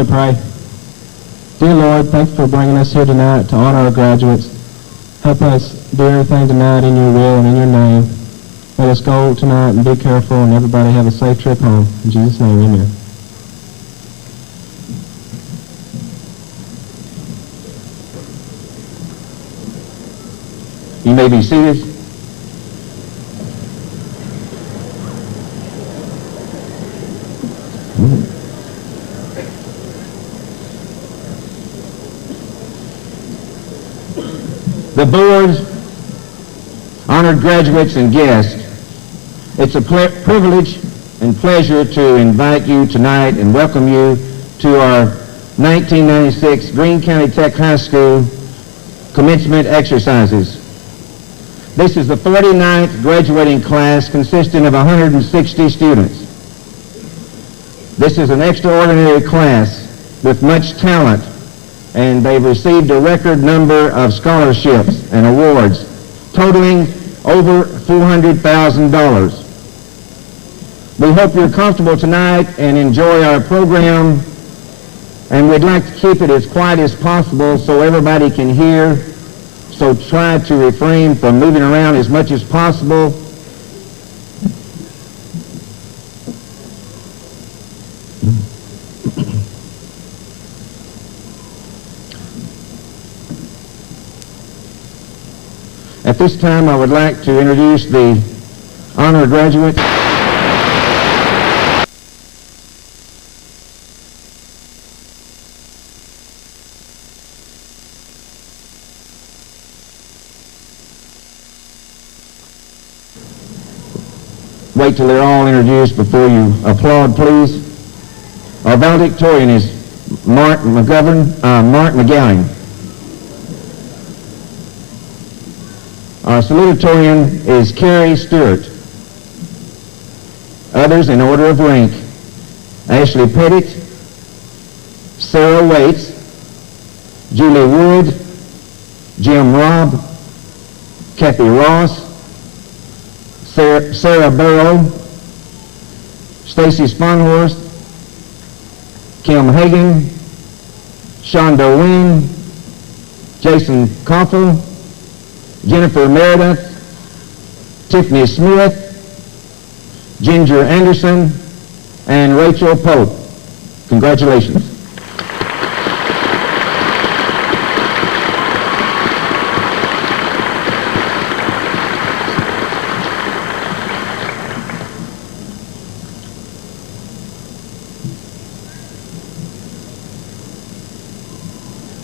Shall we pray? Dear Lord, thanks for bringing us here tonight to honor our graduates. Help us do everything tonight in your will and in your name. Let us go tonight and be careful, and everybody have a safe trip home. In Jesus' name, amen. You may be seated. The board, honored graduates and guests, it's a privilege and pleasure to invite you tonight and welcome you to our 1996 Greene County Tech High School commencement exercises. This is the 49th graduating class consisting of 160 students. This is an extraordinary class with much talent, and they've received a record number of scholarships and awards totaling over $400,000. We hope you're comfortable tonight and enjoy our program, and we'd like to keep it as quiet as possible so everybody can hear. So try to refrain from moving around as much as possible. At this time, I would like to introduce the honor graduates. Wait till they're all introduced before you applaud, please. Our valedictorian is Mark McGowan. Our salutatorian is Carrie Stewart. Others in order of rank: Ashley Pettit, Sarah Waits, Julie Wood, Jim Robb, Kathy Ross, Sarah Burrow, Stacy Sponhorst, Kim Hagan, Shonda Wynn, Jason Koffel, Jennifer Meredith, Tiffany Smith, Ginger Anderson, and Rachel Pope. Congratulations.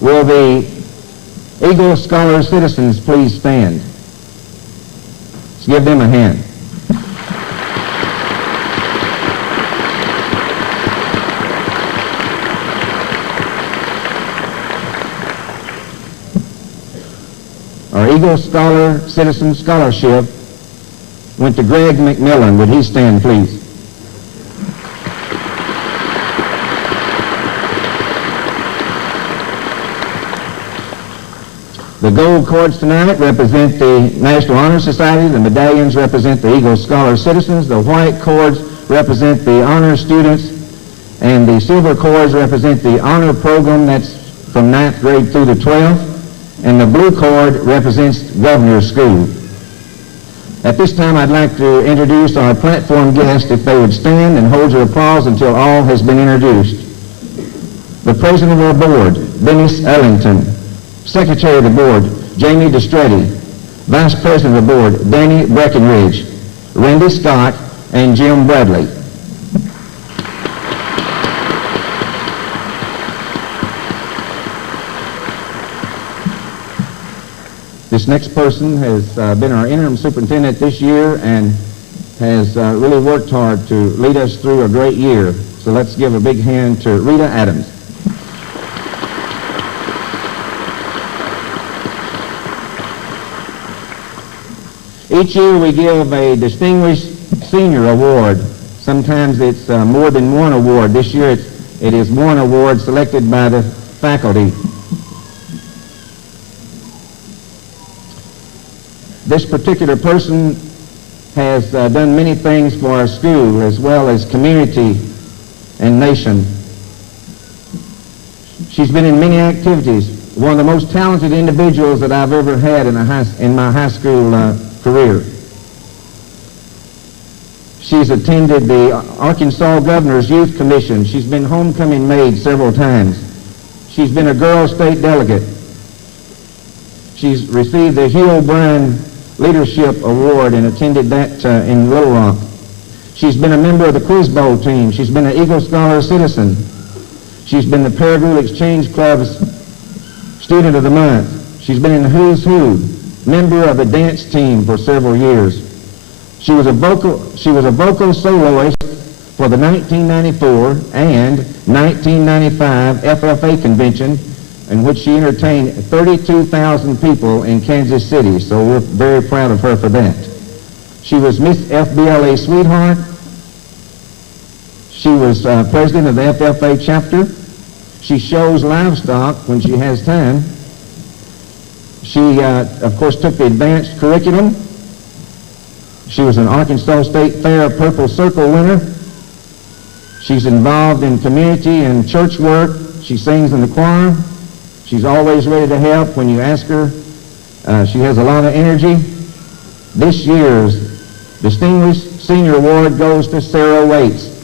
Will the Eagle Scholar citizens please stand? Let's give them a hand. Our Eagle Scholar Citizen Scholarship went to Greg McMillan. Would he stand, please? The gold cords tonight represent the National Honor Society. The medallions represent the Eagle Scholar citizens. The white cords represent the honor students. And the silver cords represent the honor program. That's from 9th grade through the 12th. And the blue cord represents Governor's School. At this time, I'd like to introduce our platform guests, if they would stand and hold your applause until all has been introduced. The President of our Board, Dennis Ellington. Secretary of the Board, Jamie Destretti. Vice President of the Board, Danny Breckenridge, Randy Scott, and Jim Bradley. This next person has been our interim superintendent this year and has really worked hard to lead us through a great year. So let's give a big hand to Rita Adams. Each year we give a Distinguished Senior Award. Sometimes it's more than one award. This year it is one award selected by the faculty. This particular person has done many things for our school as well as community and nation. She's been in many activities. One of the most talented individuals that I've ever had in my high school career. She's attended the Arkansas Governor's Youth Commission. She's been homecoming maid several times. She's been a girl state delegate. She's received the Hugh O'Brien Leadership Award and attended that in Little Rock. She's been a member of the Quiz Bowl team. She's been an Eagle Scholar citizen. She's been the Paragould Exchange Club's Student of the Month. She's been in the Who's Who, member of the dance team for several years. She was a vocal soloist for the 1994 and 1995 FFA convention, in which she entertained 32,000 people in Kansas City, so we're very proud of her for that. She was Miss FBLA Sweetheart. She was president of the FFA chapter. She shows livestock when she has time. She, of course, took the advanced curriculum. She was an Arkansas State Fair Purple Circle winner. She's involved in community and church work. She sings in the choir. She's always ready to help when you ask her. She has a lot of energy. This year's Distinguished Senior Award goes to Sarah Waits.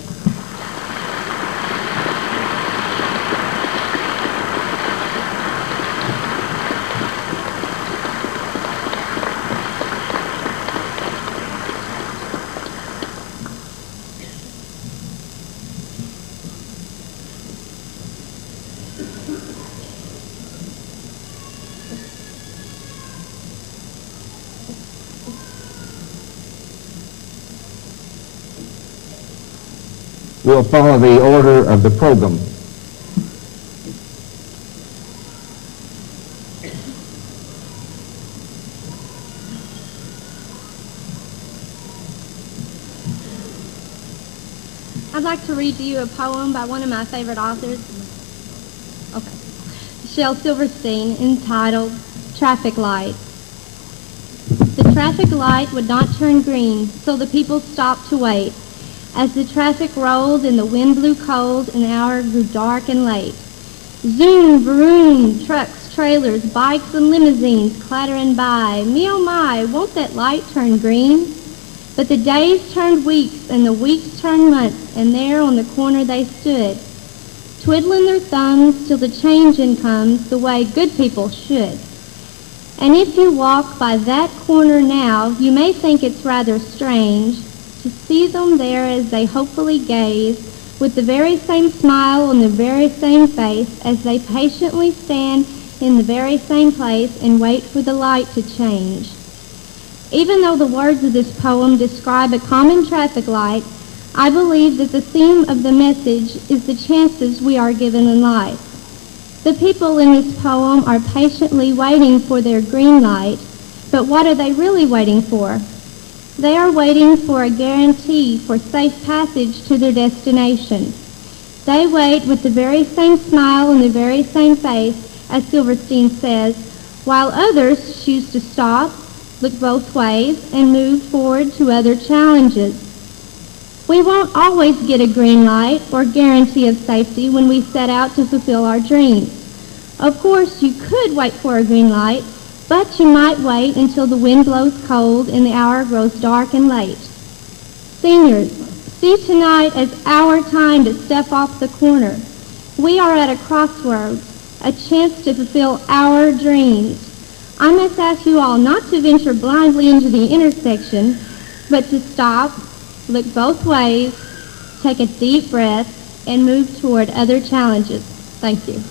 We'll follow the order of the program. I'd like to read to you a poem by one of my favorite authors, Shel Silverstein, entitled Traffic Light. The traffic light would not turn green, so the people stopped to wait. As the traffic rolled and the wind blew cold and the hour grew dark and late. Zoom, vroom, trucks, trailers, bikes, and limousines clattering by. Me, oh my, won't that light turn green? But the days turned weeks and the weeks turned months, and there on the corner they stood, twiddling their thumbs till the change-in comes the way good people should. And if you walk by that corner now, you may think it's rather strange to see them there as they hopefully gaze, with the very same smile on the very same face, as they patiently stand in the very same place and wait for the light to change. Even though the words of this poem describe a common traffic light, I believe that the theme of the message is the chances we are given in life. The people in this poem are patiently waiting for their green light, but what are they really waiting for? They are waiting for a guarantee for safe passage to their destination. They wait with the very same smile and the very same face, as Silverstein says, while others choose to stop, look both ways, and move forward to other challenges. We won't always get a green light or guarantee of safety when we set out to fulfill our dreams. Of course, you could wait for a green light, but you might wait until the wind blows cold and the hour grows dark and late. Seniors, see tonight as our time to step off the corner. We are at a crossroads, a chance to fulfill our dreams. I must ask you all not to venture blindly into the intersection, but to stop, look both ways, take a deep breath, and move toward other challenges. Thank you.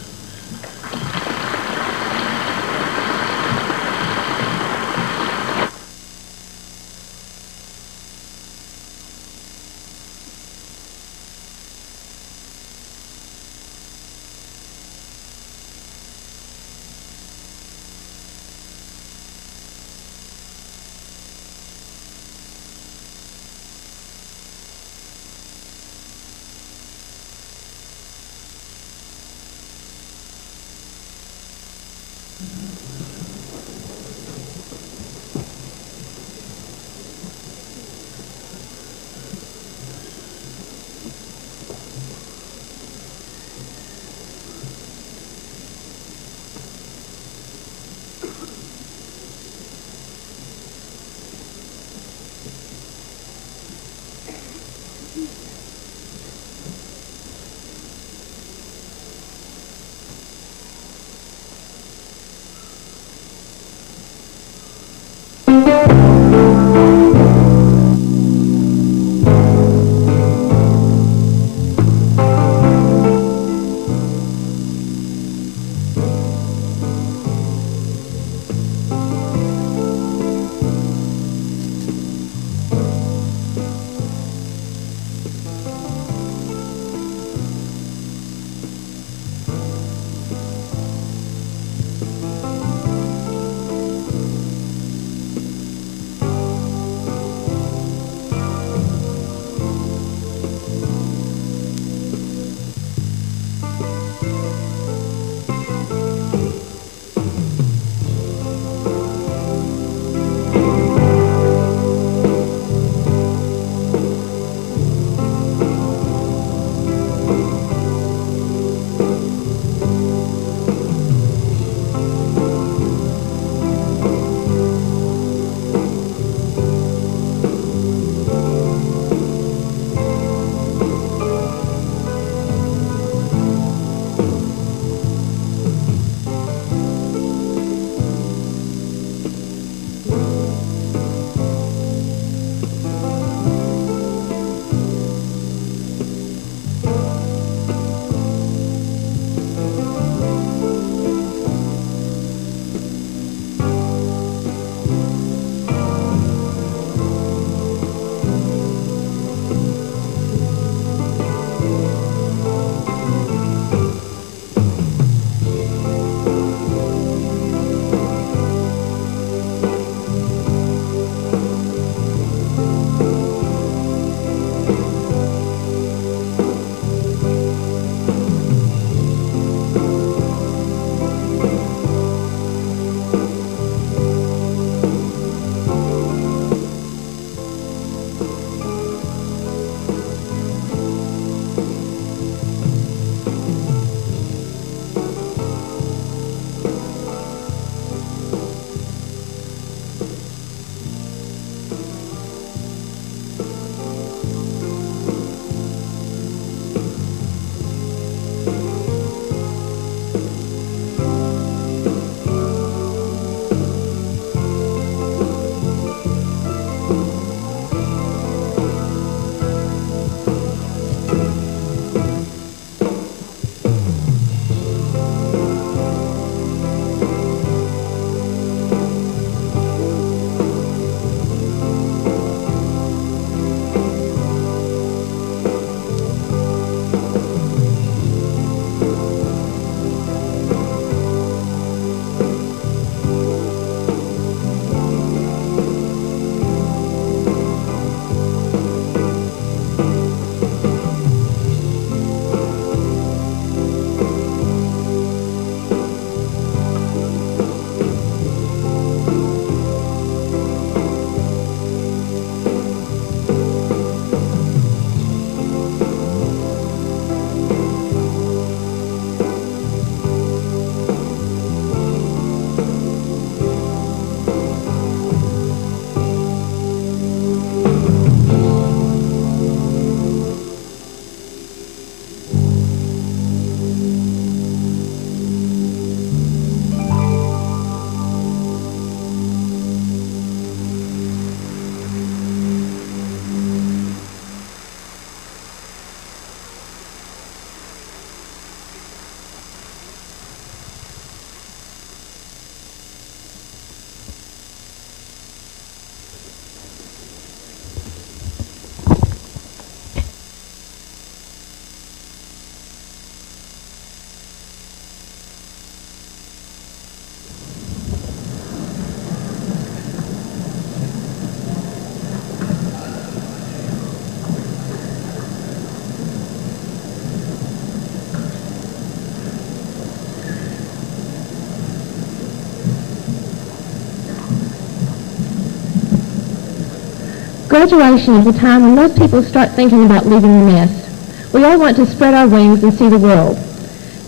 Graduation is a time when most people start thinking about leaving the nest. We all want to spread our wings and see the world.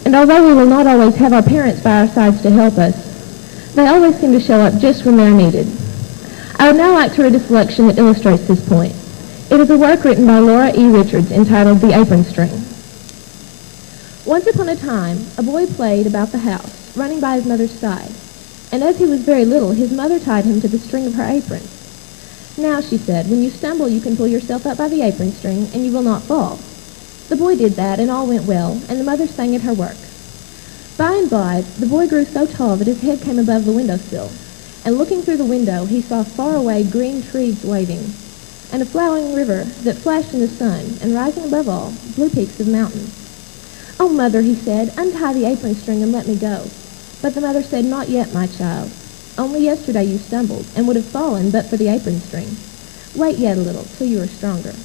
And although we will not always have our parents by our sides to help us, they always seem to show up just when they're needed. I would now like to read a selection that illustrates this point. It is a work written by Laura E. Richards entitled The Apron String. Once upon a time, a boy played about the house, running by his mother's side. And as he was very little, his mother tied him to the string of her apron. "Now," she said, "when you stumble, you can pull yourself up by the apron string, and you will not fall." The boy did that, and all went well, and the mother sang at her work. By and by, the boy grew so tall that his head came above the windowsill, and looking through the window, he saw far away green trees waving, and a flowing river that flashed in the sun, and rising above all, blue peaks of mountains. "Oh, Mother," he said, "untie the apron string and let me go." But the mother said, "Not yet, my child. Only yesterday you stumbled, and would have fallen but for the apron string. Wait yet a little, till you are stronger."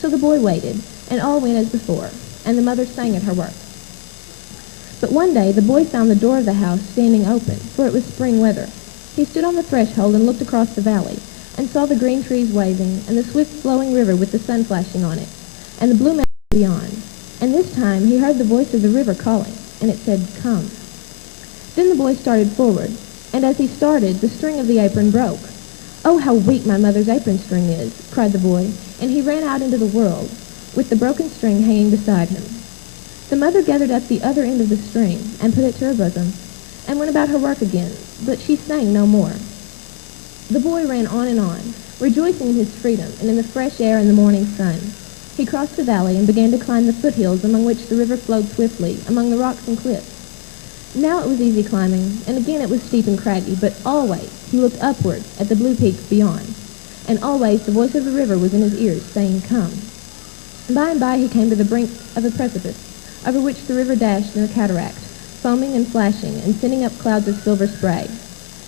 So the boy waited, and all went as before, and the mother sang at her work. But one day the boy found the door of the house standing open, for it was spring weather. He stood on the threshold and looked across the valley, and saw the green trees waving, and the swift flowing river with the sun flashing on it, and the blue mountains beyond. And this time he heard the voice of the river calling, and it said, "Come." Then the boy started forward, and as he started, the string of the apron broke. "Oh, how weak my mother's apron string is," cried the boy, and he ran out into the world, with the broken string hanging beside him. The mother gathered up the other end of the string, and put it to her bosom, and went about her work again, but she sang no more. The boy ran on, rejoicing in his freedom, and in the fresh air and the morning sun. He crossed the valley, and began to climb the foothills among which the river flowed swiftly, among the rocks and cliffs. Now it was easy climbing, and again it was steep and craggy, but always he looked upward at the blue peaks beyond, and always the voice of the river was in his ears, saying, "Come." By and by he came to the brink of a precipice, over which the river dashed in a cataract, foaming and flashing, and sending up clouds of silver spray.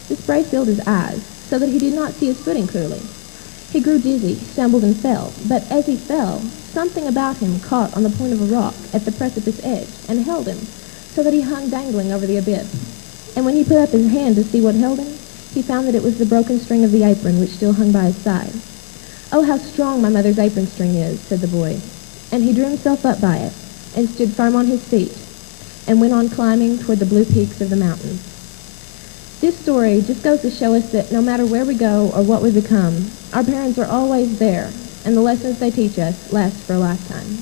The spray filled his eyes, so that he did not see his footing clearly. He grew dizzy, stumbled, and fell, but as he fell, something about him caught on the point of a rock at the precipice edge, and held him, so that he hung dangling over the abyss. And when he put up his hand to see what held him, he found that it was the broken string of the apron which still hung by his side. "Oh, how strong my mother's apron string is," said the boy. And he drew himself up by it, and stood firm on his feet, and went on climbing toward the blue peaks of the mountains. This story just goes to show us that no matter where we go or what we become, our parents are always there, and the lessons they teach us last for a lifetime.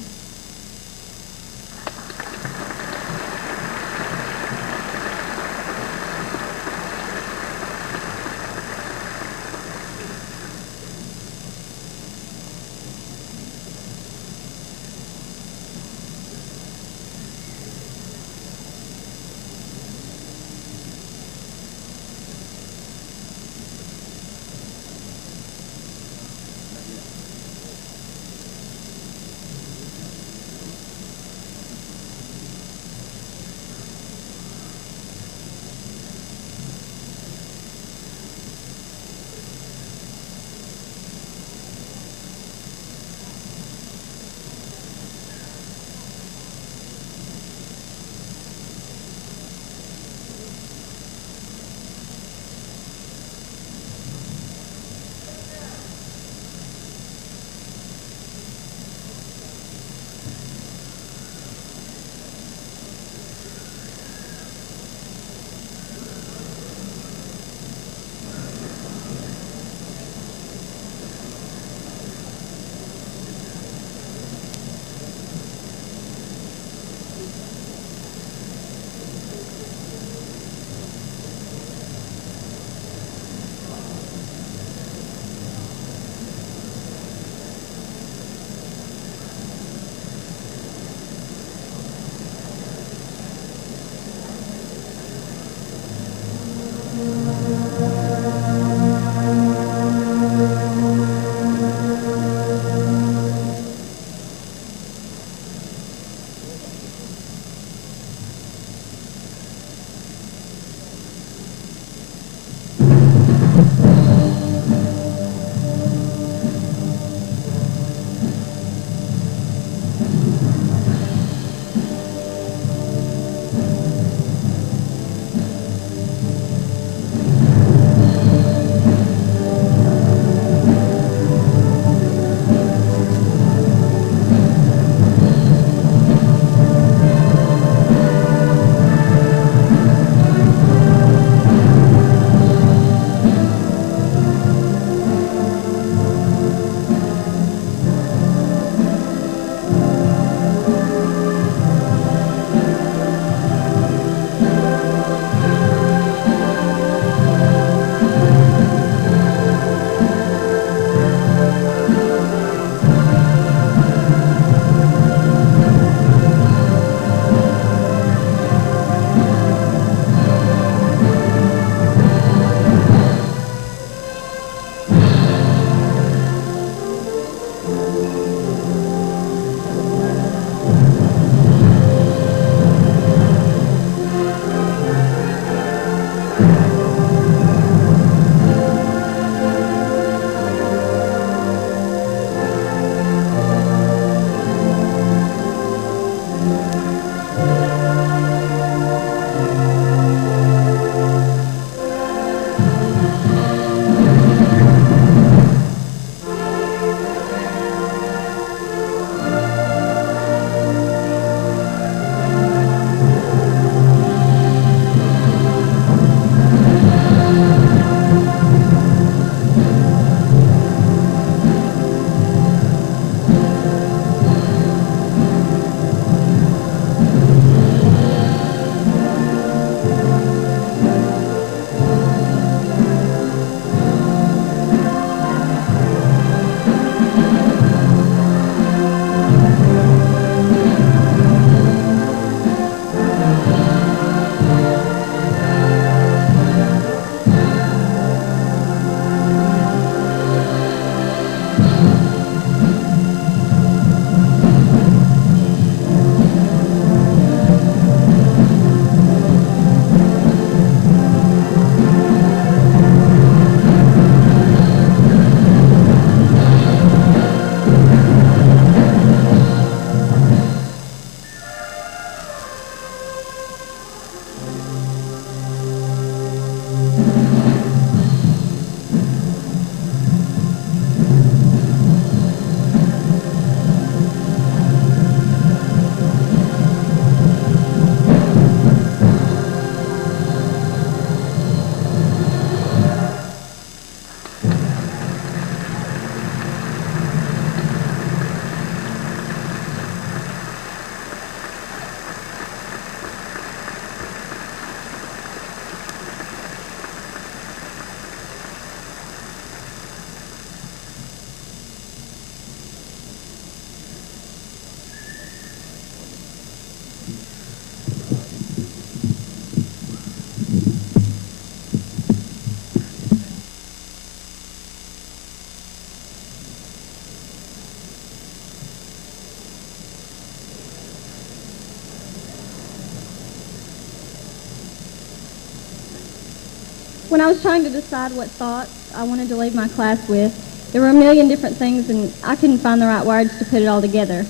When I was trying to decide what thoughts I wanted to leave my class with, there were a million different things and I couldn't find the right words to put it all together.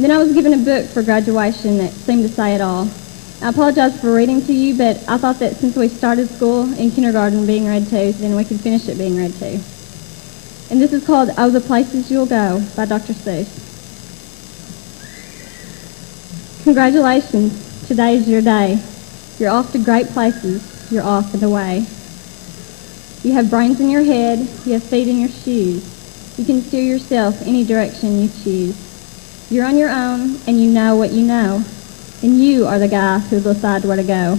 Then I was given a book for graduation that seemed to say it all. I apologize for reading to you, but I thought that since we started school in kindergarten being read to, then we could finish it being read to. And this is called Oh, the Places You'll Go by Dr. Seuss. Congratulations, today is your day. You're off to great places, you're off and away. You have brains in your head, you have feet in your shoes. You can steer yourself any direction you choose. You're on your own, and you know what you know. And you are the guy who'll decide where to go.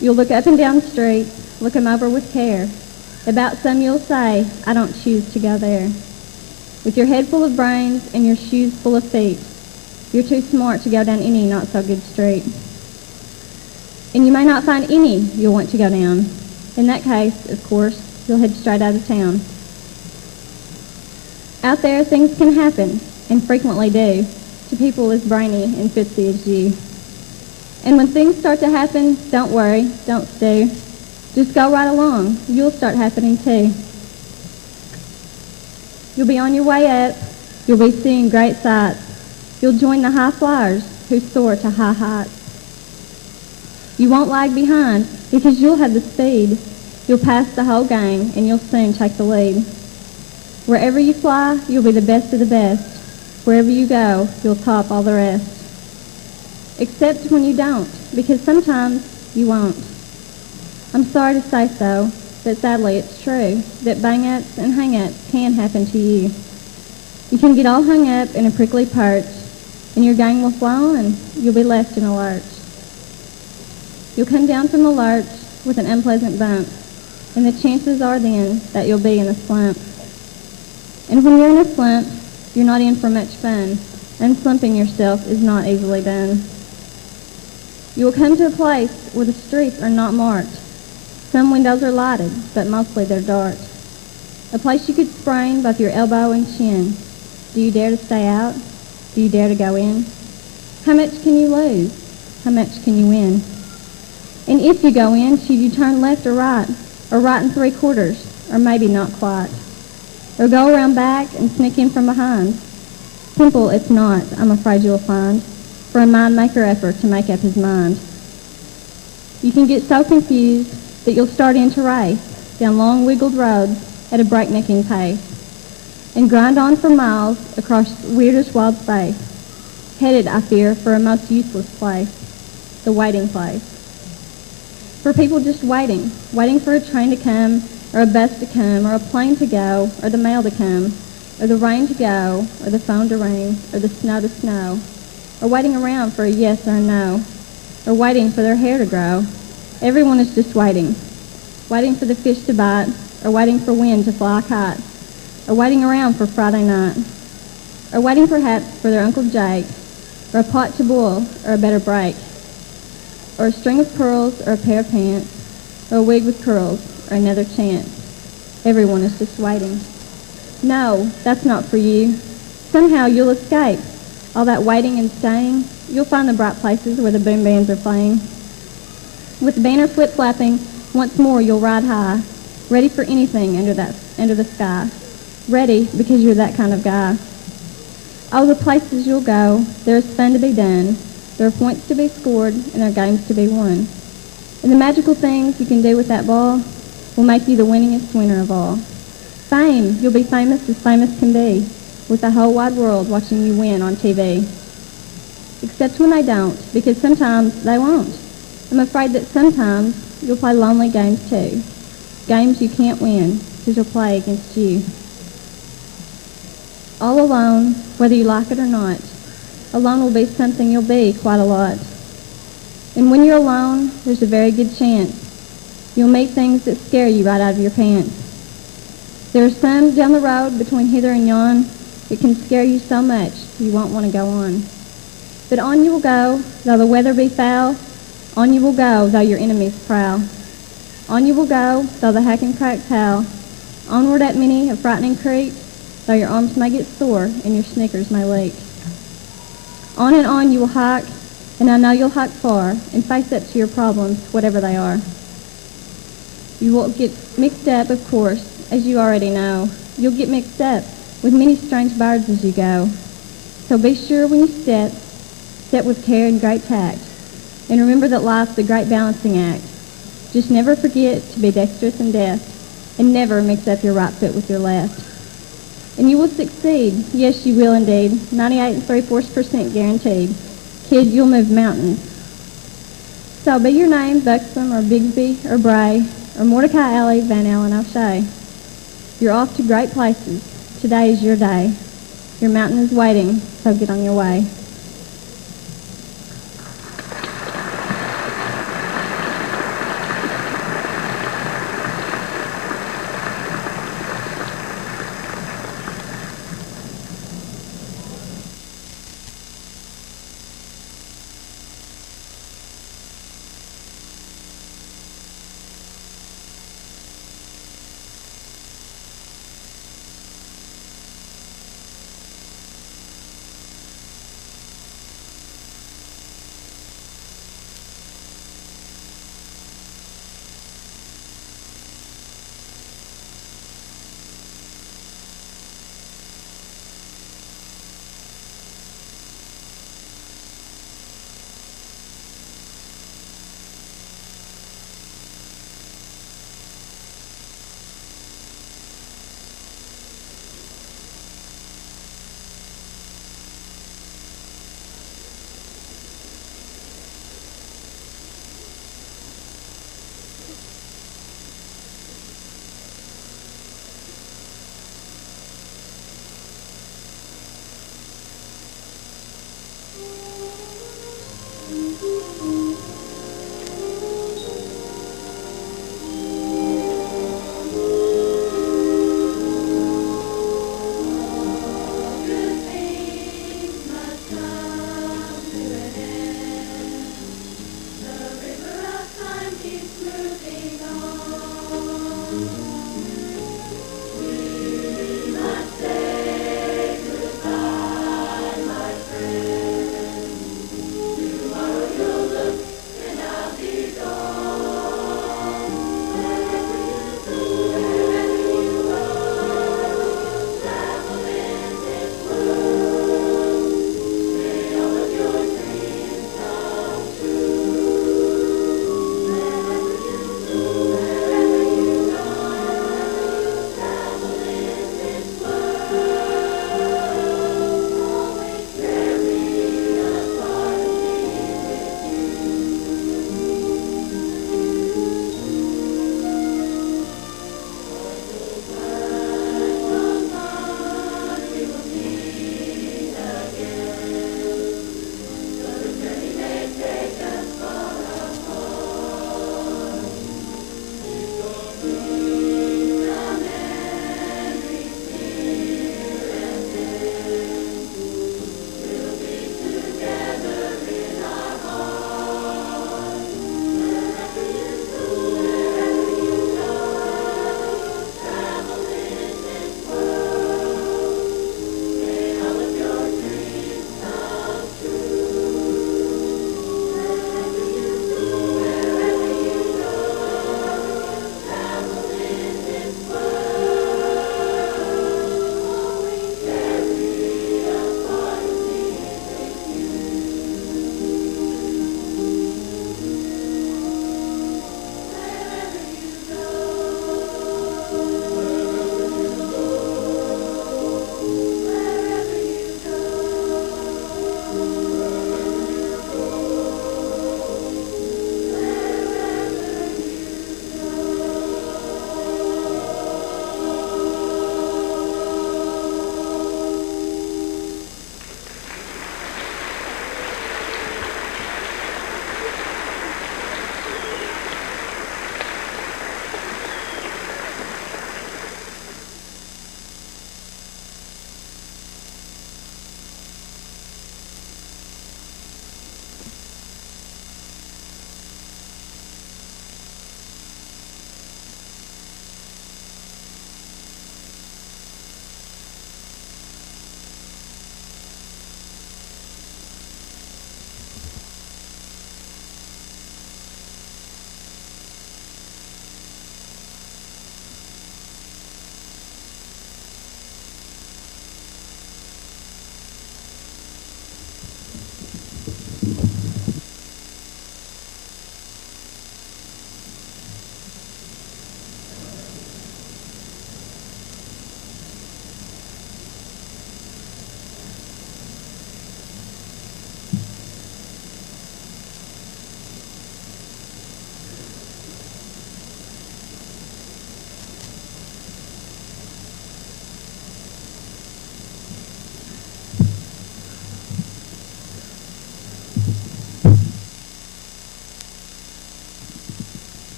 You'll look up and down the street, look 'em over with care. About some you'll say, I don't choose to go there. With your head full of brains and your shoes full of feet, you're too smart to go down any not-so-good street. And you may not find any you'll want to go down. In that case, of course, you'll head straight out of town. Out there, things can happen, and frequently do, to people as brainy and fitsy as you. And when things start to happen, don't worry, don't stew. Just go right along. You'll start happening too. You'll be on your way up. You'll be seeing great sights. You'll join the high flyers who soar to high heights. You won't lag behind because you'll have the speed. You'll pass the whole gang and you'll soon take the lead. Wherever you fly, you'll be the best of the best. Wherever you go, you'll top all the rest. Except when you don't, because sometimes you won't. I'm sorry to say so, but sadly it's true that bang-ups and hang-ups can happen to you. You can get all hung up in a prickly perch, and your gang will fly on. You'll be left in a lurch. You'll come down from the lurch with an unpleasant bump, and the chances are then that you'll be in a slump. And when you're in a slump, you're not in for much fun, and slumping yourself is not easily done. You will come to a place where the streets are not marked. Some windows are lighted, but mostly they're dark. A place you could sprain both your elbow and chin. Do you dare to stay out? Do you dare to go in? How much can you lose? How much can you win? And if you go in, should you turn left or right and 3/4, or maybe not quite? Or go around back and sneak in from behind? Simple it's not, I'm afraid you'll find, for a mind-maker effort to make up his mind. You can get so confused that you'll start in to race down long wiggled roads at a breaknecking pace and grind on for miles across weirdest wild space, headed, I fear, for a most useless place, the waiting place. For people just waiting for a train to come, or a bus to come, or a plane to go, or the mail to come, or the rain to go, or the phone to ring, or the snow to snow, or waiting around for a yes or a no, or waiting for their hair to grow. Everyone is just waiting for the fish to bite, or waiting for wind to fly a kite, or waiting around for Friday night, or waiting perhaps for their Uncle Jake, or a pot to boil, or a better break, or a string of pearls, or a pair of pants, or a wig with curls, or another chance. Everyone is just waiting. No, that's not for you. Somehow you'll escape all that waiting and staying. You'll find the bright places where the boom bands are playing. With the banner flip-flapping, once more you'll ride high, ready for anything under the sky. Ready because you're that kind of guy. All the places you'll go, there is fun to be done. There are points to be scored, and there are games to be won. And the magical things you can do with that ball will make you the winningest winner of all. Fame, you'll be famous as famous can be, with the whole wide world watching you win on TV. Except when they don't, because sometimes they won't. I'm afraid that sometimes you'll play lonely games too. Games you can't win, because you'll play against you. All alone, whether you like it or not. Alone will be something you'll be quite a lot. And when you're alone, there's a very good chance you'll meet things that scare you right out of your pants. There are some down the road between hither and yon that can scare you so much you won't want to go on. But on you will go, though the weather be foul. On you will go, though your enemies prowl. On you will go, though the hack and crack towel. Onward at many a frightening creek, though your arms may get sore and your sneakers may leak. On and on you will hike, and I know you'll hike far and face up to your problems, whatever they are. You will get mixed up, of course, as you already know. You'll get mixed up with many strange birds as you go. So be sure when you step with care and great tact. And remember that life's a great balancing act. Just never forget to be dexterous and deft, and never mix up your right foot with your left. And you will succeed. Yes, you will indeed. 98 3/4% guaranteed. Kid, you'll move mountains. So be your name Buxom or Bigsby or Bray or Mordecai Alley Van Allen O'Shea. You're off to great places. Today is your day. Your mountain is waiting, so get on your way.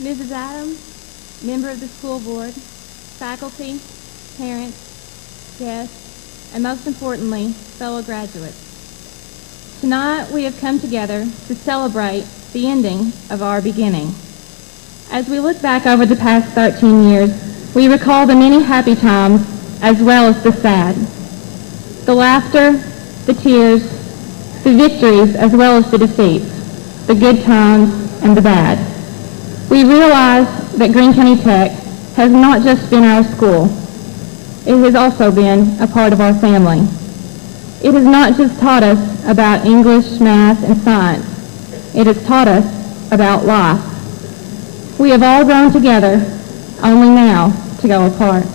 Mrs. Adams, member of the school board, faculty, parents, guests, and most importantly, fellow graduates. Tonight we have come together to celebrate the ending of our beginning. As we look back over the past 13 years, we recall the many happy times as well as the sad. The laughter, the tears, the victories as well as the defeats, the good times and the bad. We realize that Greene County Tech has not just been our school. It has also been a part of our family. It has not just taught us about English, math, and science. It has taught us about life. We have all grown together, only now to go apart.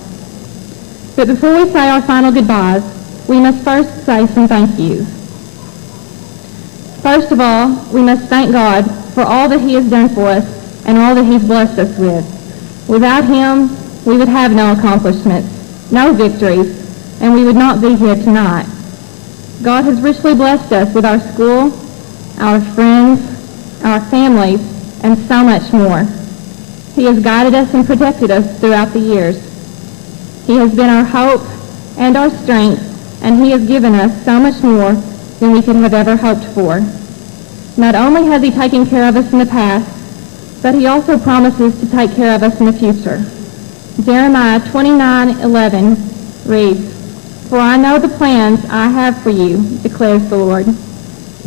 But before we say our final goodbyes, we must first say some thank yous. First of all, we must thank God for all that he has done for us and all that he's blessed us with. Without him, we would have no accomplishments, no victories, and we would not be here tonight. God has richly blessed us with our school, our friends, our families, and so much more. He has guided us and protected us throughout the years. He has been our hope and our strength, and he has given us so much more than we could have ever hoped for. Not only has he taken care of us in the past, but he also promises to take care of us in the future. Jeremiah 29:11 reads, "For I know the plans I have for you, declares the Lord,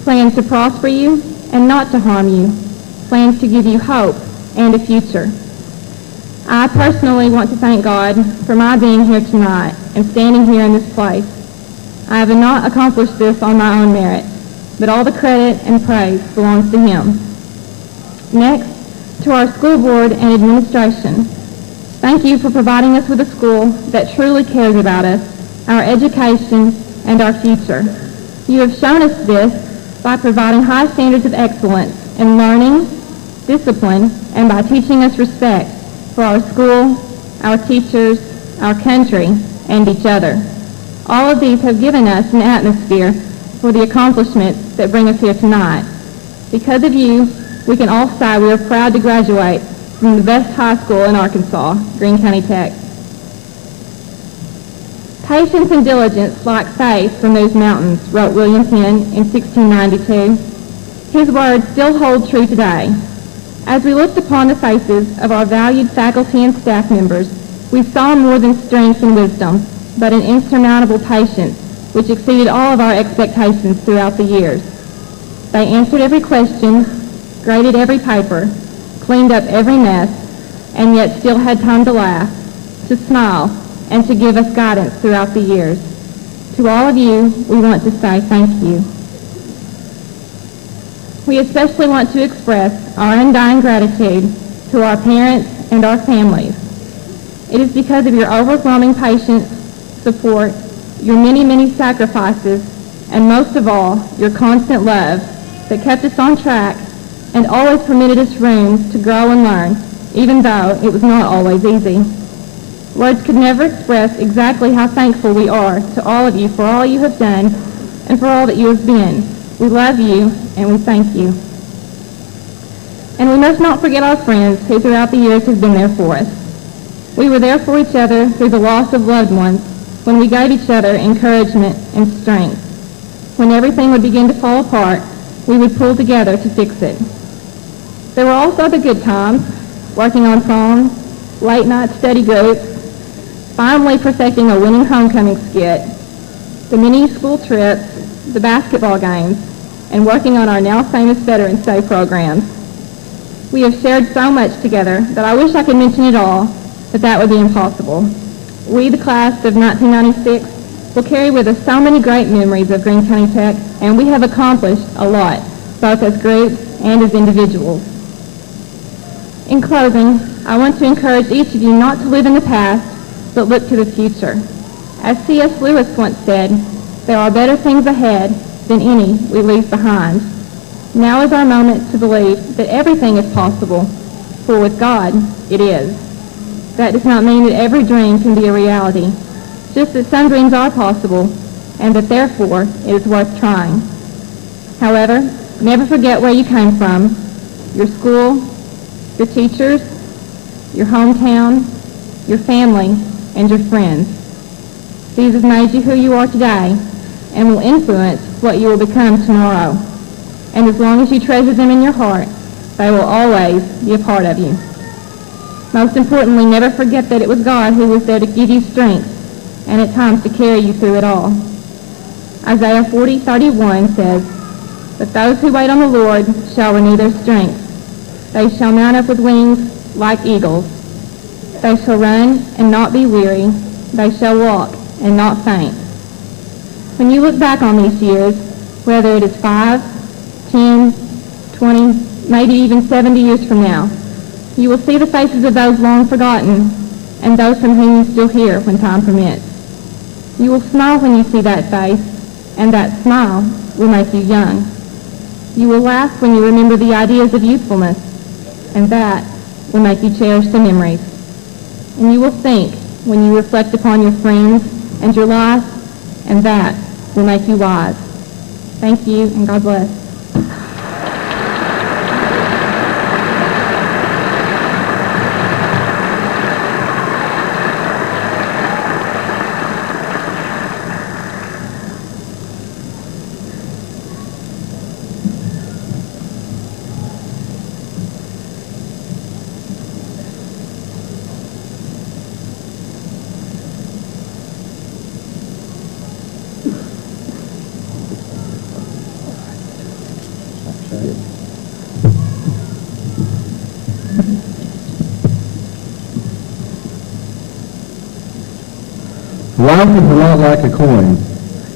plans to prosper you and not to harm you, plans to give you hope and a future." I personally want to thank God for my being here tonight and standing here in this place. I have not accomplished this on my own merit, but all the credit and praise belongs to him. Next, to our school board and administration, thank you for providing us with a school that truly cares about us, our education, and our future. You have shown us this by providing high standards of excellence in learning, discipline, and by teaching us respect for our school, our teachers, our country, and each other. All of these have given us an atmosphere for the accomplishments that bring us here tonight. Because of you, we can all say we are proud to graduate from the best high school in Arkansas, Greene County Tech. "Patience and diligence like faith remove mountains," wrote William Penn in 1692. His words still hold true today. As we looked upon the faces of our valued faculty and staff members, we saw more than strength and wisdom, but an insurmountable patience which exceeded all of our expectations throughout the years. They answered every question, graded every paper, cleaned up every mess, and yet still had time to laugh, to smile, and to give us guidance throughout the years. To all of you, we want to say thank you. We especially want to express our undying gratitude to our parents and our families. It is because of your overwhelming patience, support, your many, many sacrifices, and most of all, your constant love that kept us on track and always permitted us room to grow and learn, even though it was not always easy. Words could never express exactly how thankful we are to all of you for all you have done and for all that you have been. We love you and we thank you. And we must not forget our friends who throughout the years have been there for us. We were there for each other through the loss of loved ones when we gave each other encouragement and strength. When everything would begin to fall apart, we would pull together to fix it. There were also the good times, working on proms, late night study groups, finally perfecting a winning homecoming skit, the mini school trips, the basketball games, and working on our now famous Veterans Day programs. We have shared so much together that I wish I could mention it all, but that would be impossible. We, the class of 1996, will carry with us so many great memories of Greene County Tech, and we have accomplished a lot, both as groups and as individuals. In closing, I want to encourage each of you not to live in the past, but look to the future. As C.S. Lewis once said, there are better things ahead than any we leave behind. Now is our moment to believe that everything is possible, for with God, it is. That does not mean that every dream can be a reality, just that some dreams are possible, and that therefore it is worth trying. However, never forget where you came from, your school, your teachers, your hometown, your family, and your friends. These have made you who you are today and will influence what you will become tomorrow. And as long as you treasure them in your heart, they will always be a part of you. Most importantly, never forget that it was God who was there to give you strength and at times to carry you through it all. Isaiah 40:31 says, "But those who wait on the Lord shall renew their strength. They shall mount up with wings like eagles. They shall run and not be weary. They shall walk and not faint." When you look back on these years, whether it is 5, 10, 20, maybe even 70 years from now, you will see the faces of those long forgotten and those from whom you still hear when time permits. You will smile when you see that face, and that smile will make you young. You will laugh when you remember the ideas of youthfulness, and that will make you cherish the memories. And you will think when you reflect upon your friends and your life, and that will make you wise. Thank you, and God bless. Life is a lot like a coin.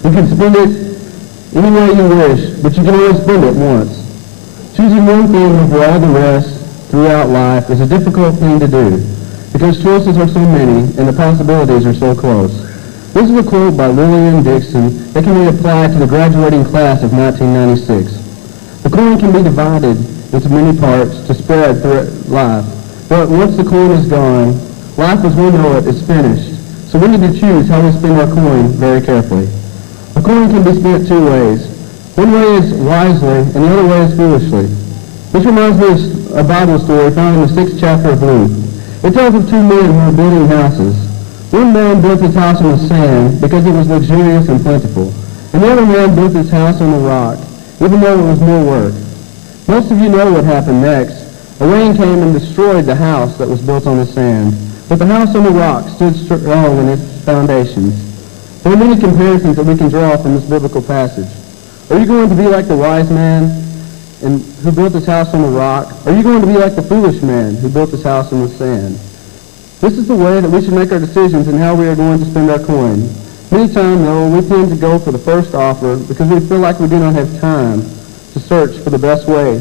You can spend it any way you wish, but you can only spend it once. Choosing one thing over all the rest throughout life is a difficult thing to do, because choices are so many and the possibilities are so close. This is a quote by Lillian Dixon that can be applied to the graduating class of 1996. The coin can be divided into many parts to spread through life, but once the coin is gone, life as we know it is finished. So we need to choose how we spend our coin very carefully. A coin can be spent two ways. One way is wisely, and the other way is foolishly. This reminds me of a Bible story found in the 6th chapter of Luke. It tells of two men who were building houses. One man built his house on the sand because it was luxurious and plentiful, and the other man built his house on the rock, even though it was more work. Most of you know what happened next. A rain came and destroyed the house that was built on the sand. But the house on the rock stood strong in its foundations. There are many comparisons that we can draw from this biblical passage. Are you going to be like the wise man who built his house on the rock? Or are you going to be like the foolish man who built his house on the sand? This is the way that we should make our decisions in how we are going to spend our coin. Many times, though, we tend to go for the first offer because we feel like we do not have time to search for the best way.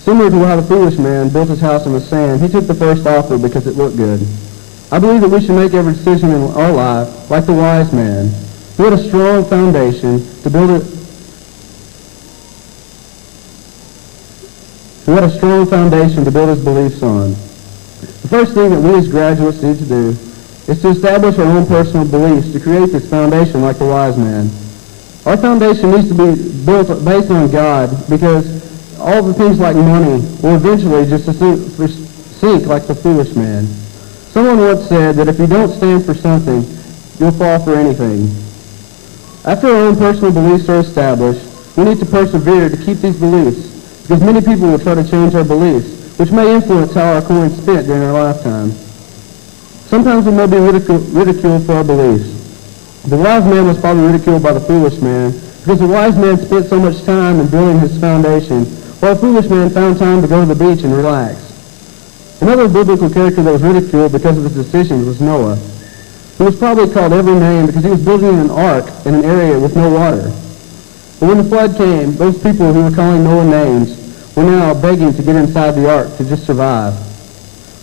Similar to how the foolish man built his house on the sand, he took the first offer because it looked good. I believe that we should make every decision in our life like the wise man, who had a strong foundation to build it. Who had a strong foundation to build his beliefs on. The first thing that we as graduates need to do is to establish our own personal beliefs to create this foundation like the wise man. Our foundation needs to be built based on God, because all the things like money will eventually just sink like the foolish man. Someone once said that if you don't stand for something, you'll fall for anything. After our own personal beliefs are established, we need to persevere to keep these beliefs, because many people will try to change our beliefs, which may influence how our coin is spent during our lifetime. Sometimes we may be ridiculed for our beliefs. The wise man was probably ridiculed by the foolish man, because the wise man spent so much time in building his foundation, while the foolish man found time to go to the beach and relax. Another biblical character that was ridiculed because of his decisions was Noah, who was probably called every name because he was building an ark in an area with no water. But when the flood came, those people who were calling Noah names were now begging to get inside the ark to just survive.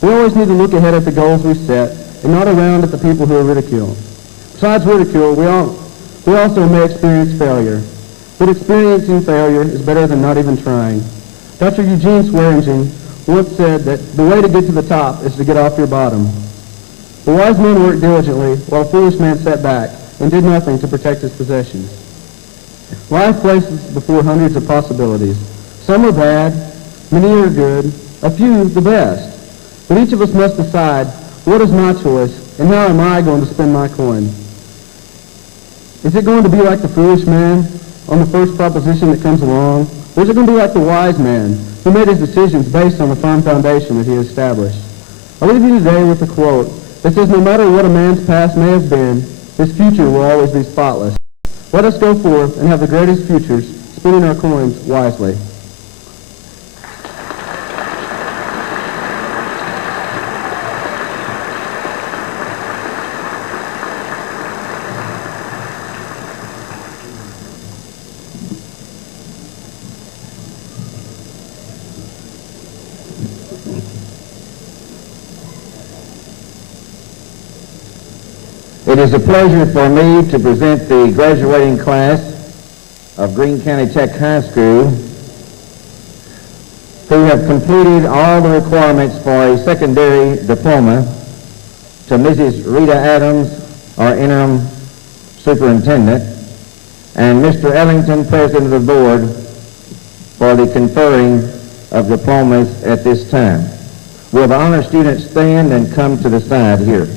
We always need to look ahead at the goals we set and not around at the people who are ridiculed. Besides ridicule, we also may experience failure. But experiencing failure is better than not even trying. Dr. Eugene Swearingen once said that the way to get to the top is to get off your bottom. The wise man worked diligently, while the foolish man sat back and did nothing to protect his possessions. Life places before hundreds of possibilities. Some are bad, many are good, a few the best. But each of us must decide, what is my choice, and how am I going to spend my coin? Is it going to be like the foolish man on the first proposition that comes along, or is it going to be like the wise man who made his decisions based on the firm foundation that he established? I leave you today with a quote that says, no matter what a man's past may have been, his future will always be spotless. Let us go forth and have the greatest futures, spending our coins wisely. It is a pleasure for me to present the graduating class of Greene County Tech High School who have completed all the requirements for a secondary diploma to Mrs. Rita Adams, our interim superintendent, and Mr. Ellington, president of the board, for the conferring of diplomas at this time. Will the honor students stand and come to the side here?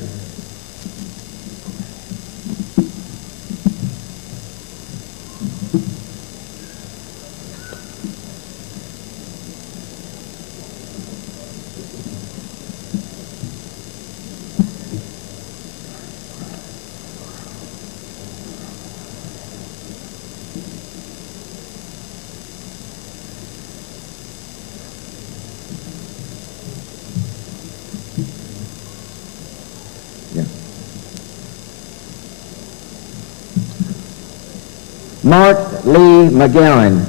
Mark Lee McGowan.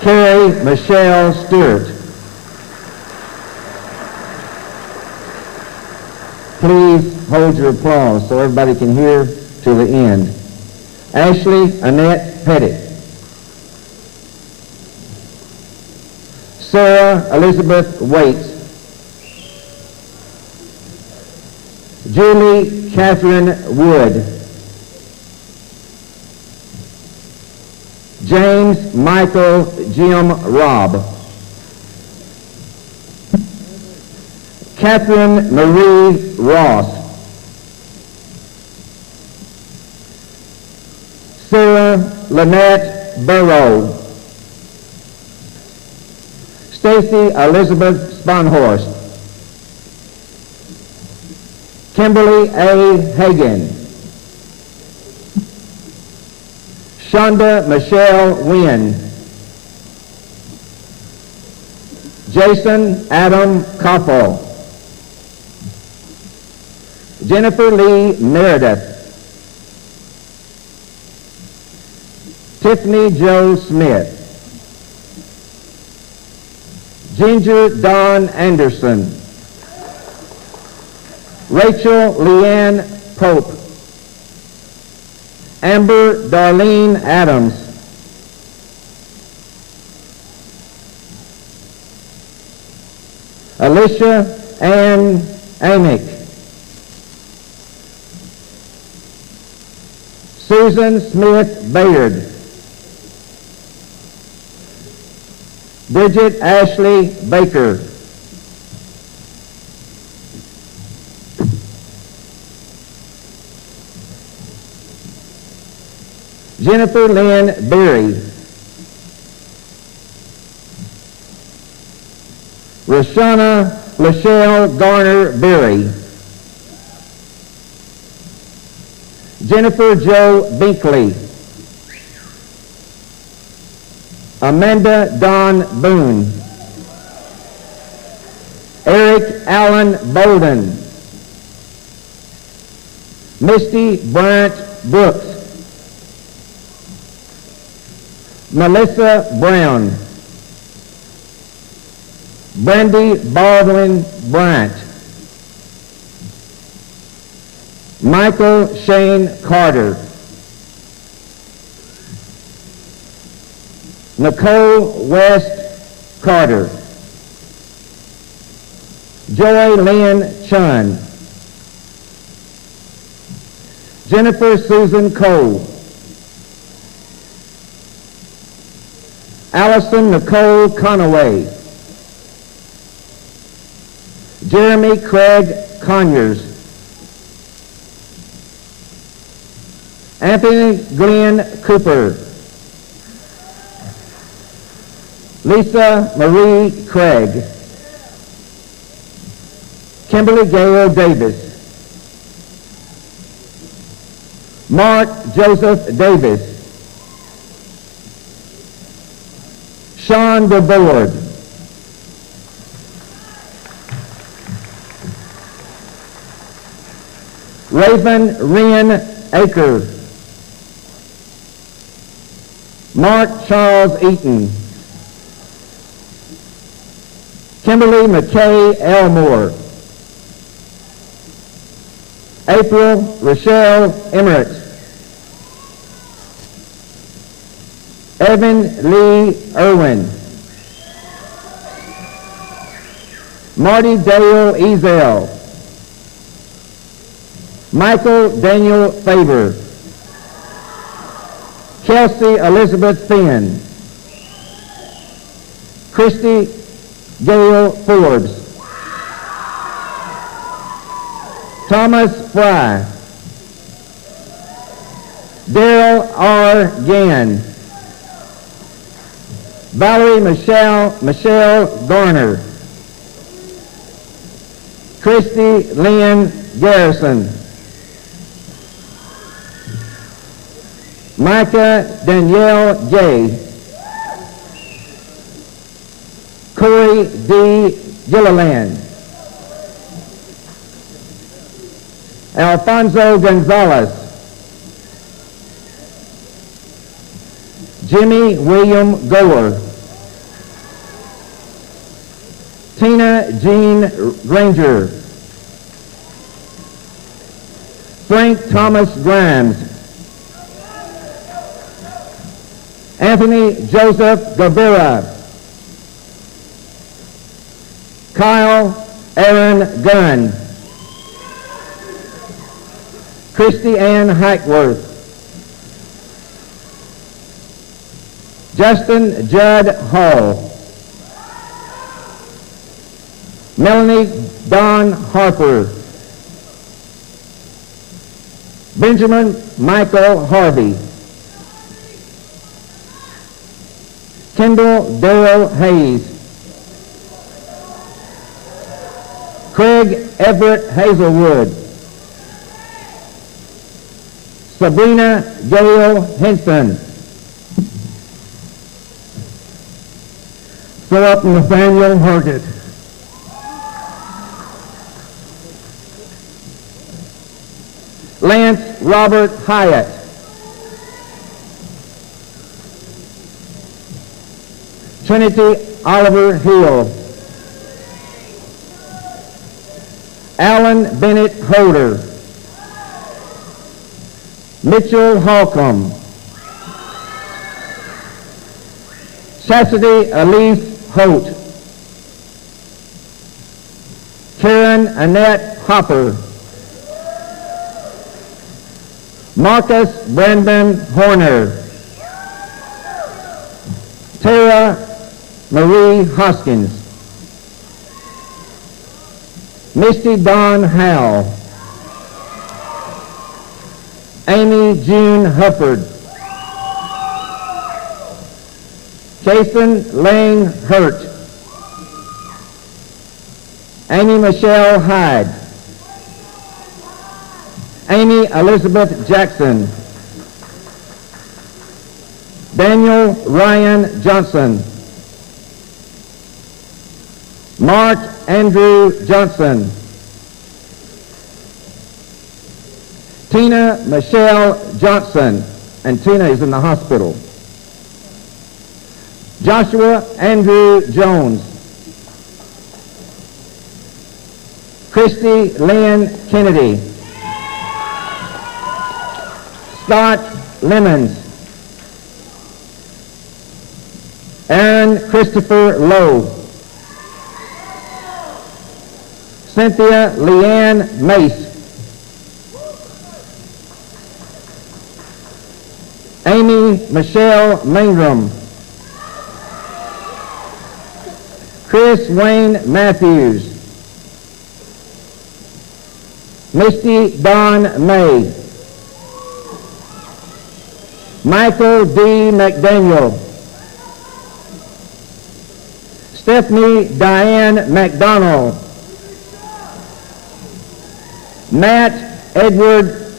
Carrie Michelle Stewart. Please hold your applause so everybody can hear to the end. Ashley Annette Pettit. Sarah Elizabeth Waits. Julie Catherine Wood. James Michael Jim Robb. Catherine Marie Ross. Sarah Lynette Burrow. Stacy Elizabeth Spanhorst. Kimberly A. Hagan. Shonda Michelle Wynn. Jason Adam Koppel. Jennifer Lee Meredith. Tiffany Jo Smith. Ginger Dawn Anderson. Rachel Leanne Pope. Amber Darlene Adams. Alicia Ann Amick. Susan Smith Bayard. Bridget Ashley Baker. Jennifer Lynn Berry. Rashana Lachelle Garner Berry. Jennifer Jo Binkley. Amanda Dawn Boone. Eric Allen Bolden. Misty Bryant Brooks. Melissa Brown. Brandy Baldwin Bryant. Michael Shane Carter. Nicole West Carter. Joy Lynn Chun. Jennifer Susan Cole. Allison Nicole Conaway, Jeremy Craig Conyers, Anthony Glenn Cooper, Lisa Marie Craig, Kimberly Gale Davis, Mark Joseph Davis, Sean DeBoard, Raven Wren Aker, Mark Charles Eaton, Kimberly McKay Elmore, April Rochelle Emmerich, Evan Lee Irwin, Marty Dale Ezel, Michael Daniel Faber, Kelsey Elizabeth Finn, Christy Gail Forbes, Thomas Fry, Daryl R. Gann, Valerie Michelle Garner, Christy Lynn Garrison, Micah Danielle Gay, Corey D. Gilliland, Alfonso Gonzalez, Jimmy William Goer, Tina Jean Granger, Frank Thomas Grimes, Anthony Joseph Gavira, Kyle Aaron Gunn, Christy Ann Hackworth, Justin Judd Hall, Melanie Don Harper, Benjamin Michael Harvey, Kendall Dale Hayes, Craig Everett Hazelwood, Sabrina Gail Henson, Philip Nathaniel Hargett, Lance Robert Hyatt, Trinity Oliver Hill, Alan Bennett Holder, Mitchell Holcomb, Chastity Elise Holt, Karen Annette Hopper, Marcus Brandon Horner, Tara Marie Hoskins, Misty Dawn Howell, Amy June Hufford, Kason Lang Hurt, Amy Michelle Hyde, Amy Elizabeth Jackson, Daniel Ryan Johnson, Mark Andrew Johnson, Tina Michelle Johnson, and Tina is in the hospital, Joshua Andrew Jones, Christy Lynn Kennedy, Scott Lemons, Aaron Christopher Lowe, Cynthia Leanne Mace, Amy Michelle Mangrum, Chris Wayne Matthews, Misty Dawn May, Michael D. McDaniel, Stephanie Diane McDonald, Matt Edward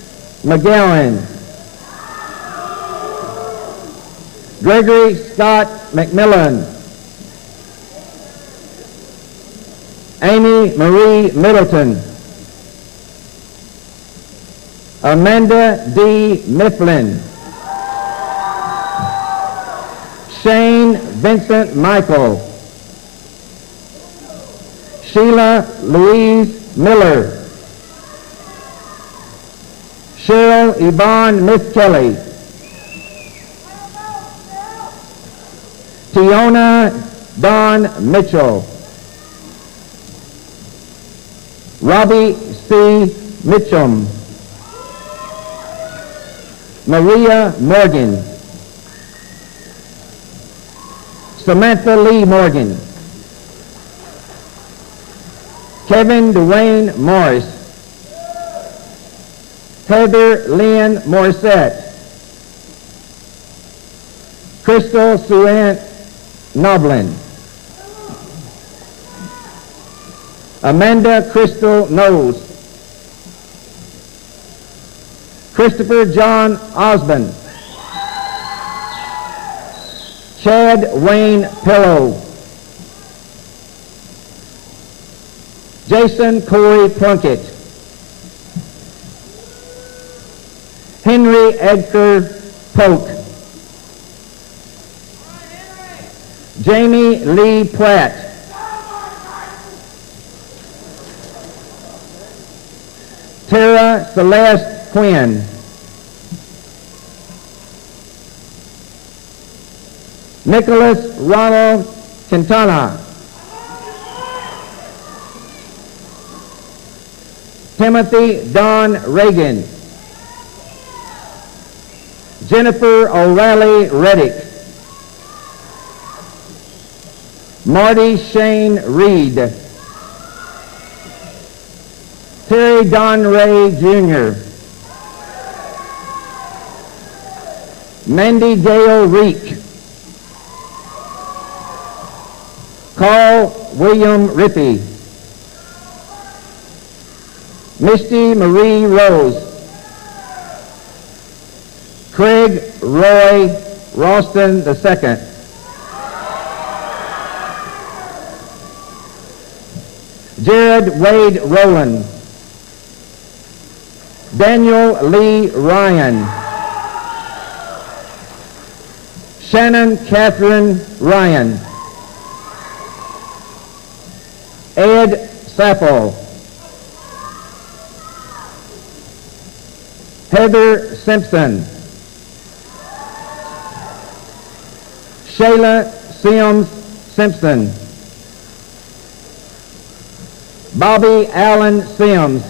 McGowan, Gregory Scott McMillan, Amy Marie Middleton, Amanda D. Mifflin, Shane Vincent Michael, Sheila Louise Miller, Cheryl Yvonne Miss Kelly, Tiona Dawn Mitchell, Robbie C. Mitchum, Maria Morgan, Samantha Lee Morgan, Kevin Dwayne Morris, Heather Lynn Morissette, Crystal Suant Noblin, Amanda Crystal Knowles, Christopher John Osmond, Chad Wayne Pillow, Jason Corey Plunkett, Henry Edgar Polk, Jamie Lee Pratt, Tara Celeste Quinn, Nicholas Ronald Quintana, Timothy Don Reagan, Jennifer O'Reilly Reddick, Marty Shane Reed, Terry Don Ray Jr., Mandy Gale Reek, Carl William Rippey, Misty Marie Rose, Craig Roy Ralston II, Jared Wade Rowland, Daniel Lee Ryan, Shannon Catherine Ryan, Ed Sapple, Heather Simpson, Shayla Sims Simpson, Bobby Allen Sims,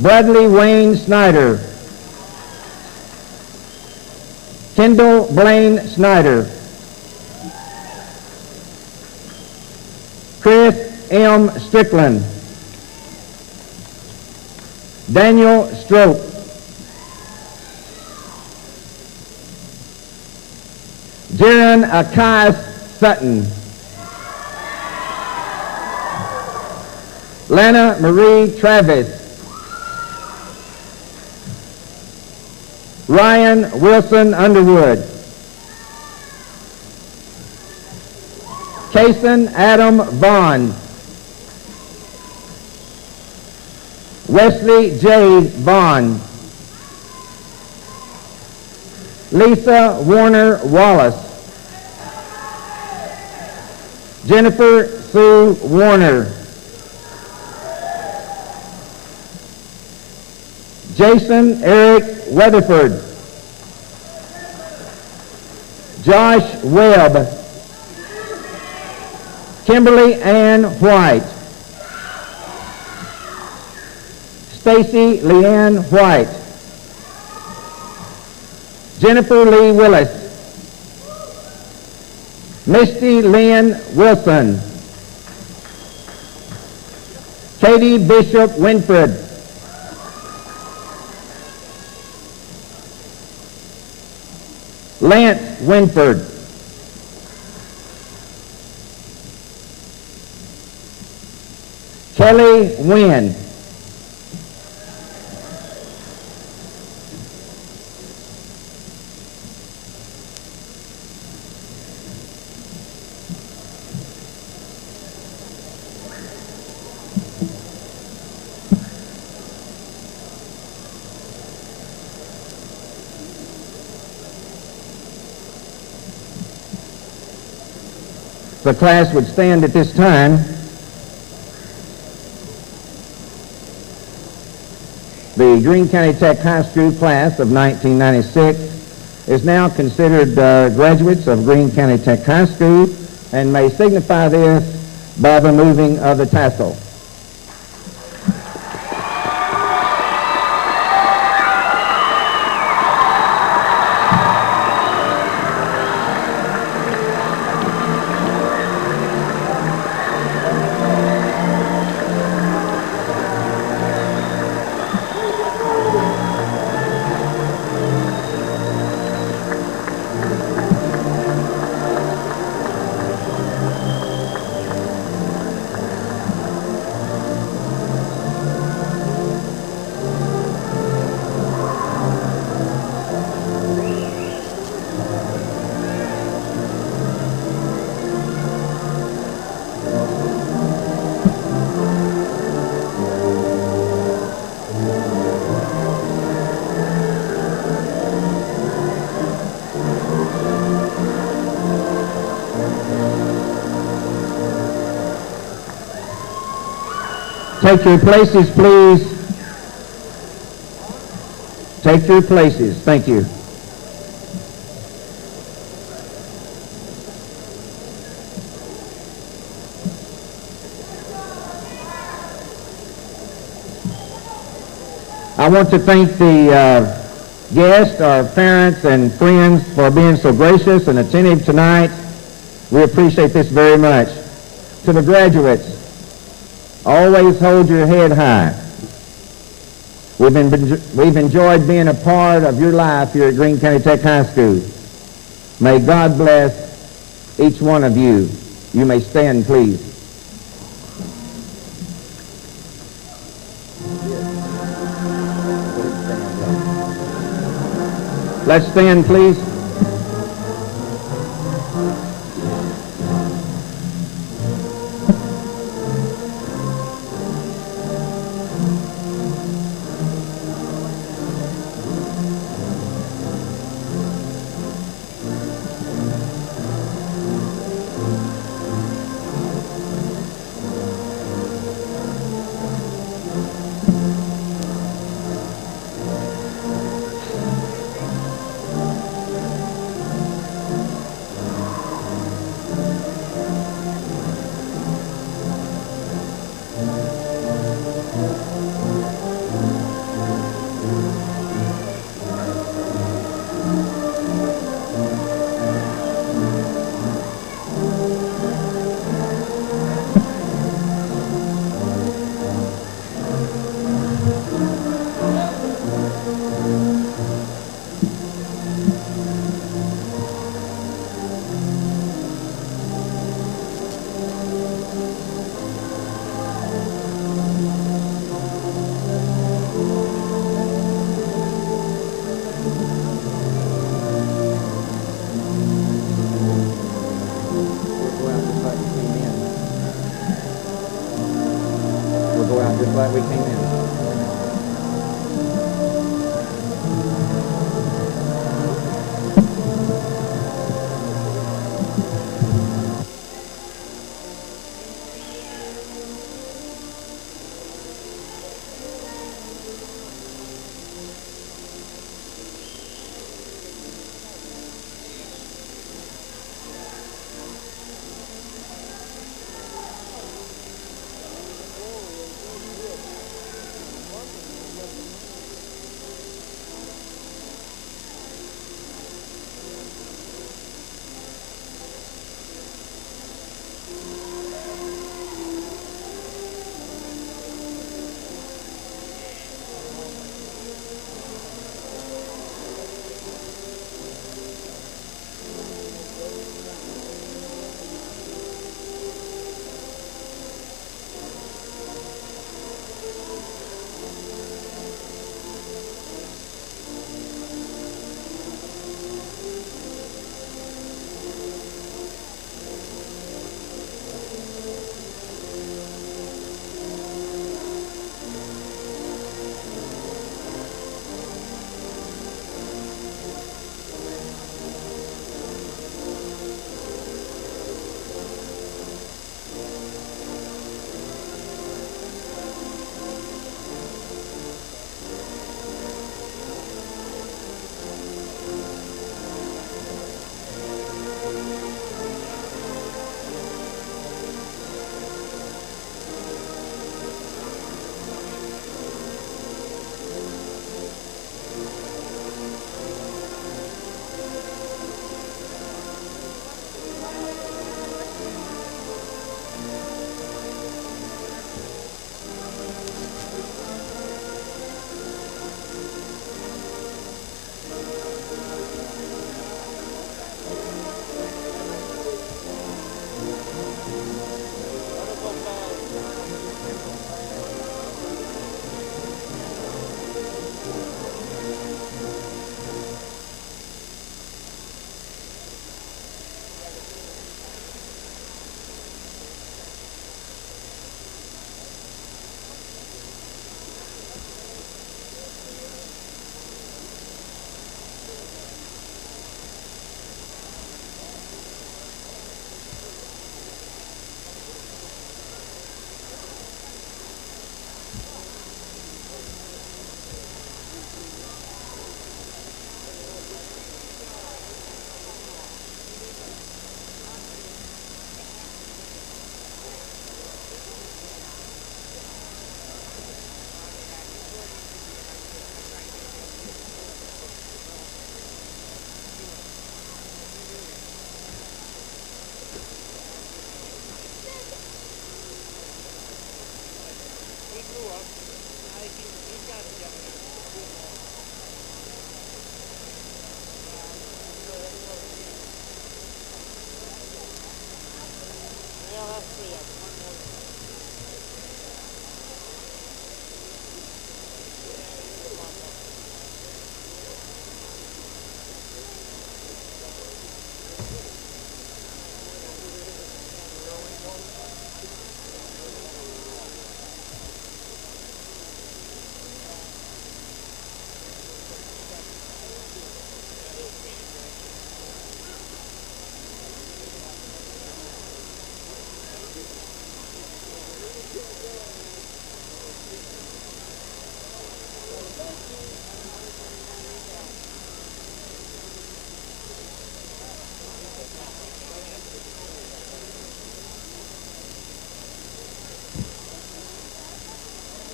Bradley Wayne Snyder, Kendall Blaine Snyder, Chris M. Strickland, Daniel Strope, Jaron Akias Sutton, Lana Marie Travis, Ryan Wilson Underwood, Kason Adam Vaughn, Wesley J. Vaughn, Lisa Warner Wallace, Jennifer Sue Warner, Jason Eric Weatherford, Josh Webb, Kimberly Ann White, Stacy Leanne White, Jennifer Lee Willis, Misty Lynn Wilson. Katie Bishop Winfred. Lance Winford. Kelly Wynn. The class would stand at this time. The Greene County Tech High School class of 1996 is now considered graduates of Greene County Tech High School and may signify this by the moving of the tassel. Take your places, please. Take your places. Thank you. I want to thank the guests, our parents and friends for being so gracious and attentive tonight. We appreciate this very much. To the graduates, always hold your head high. We've enjoyed being a part of your life here at Greene County Tech High School. May God bless each one of you. You may stand, please. Let's stand, please. Just like we came in.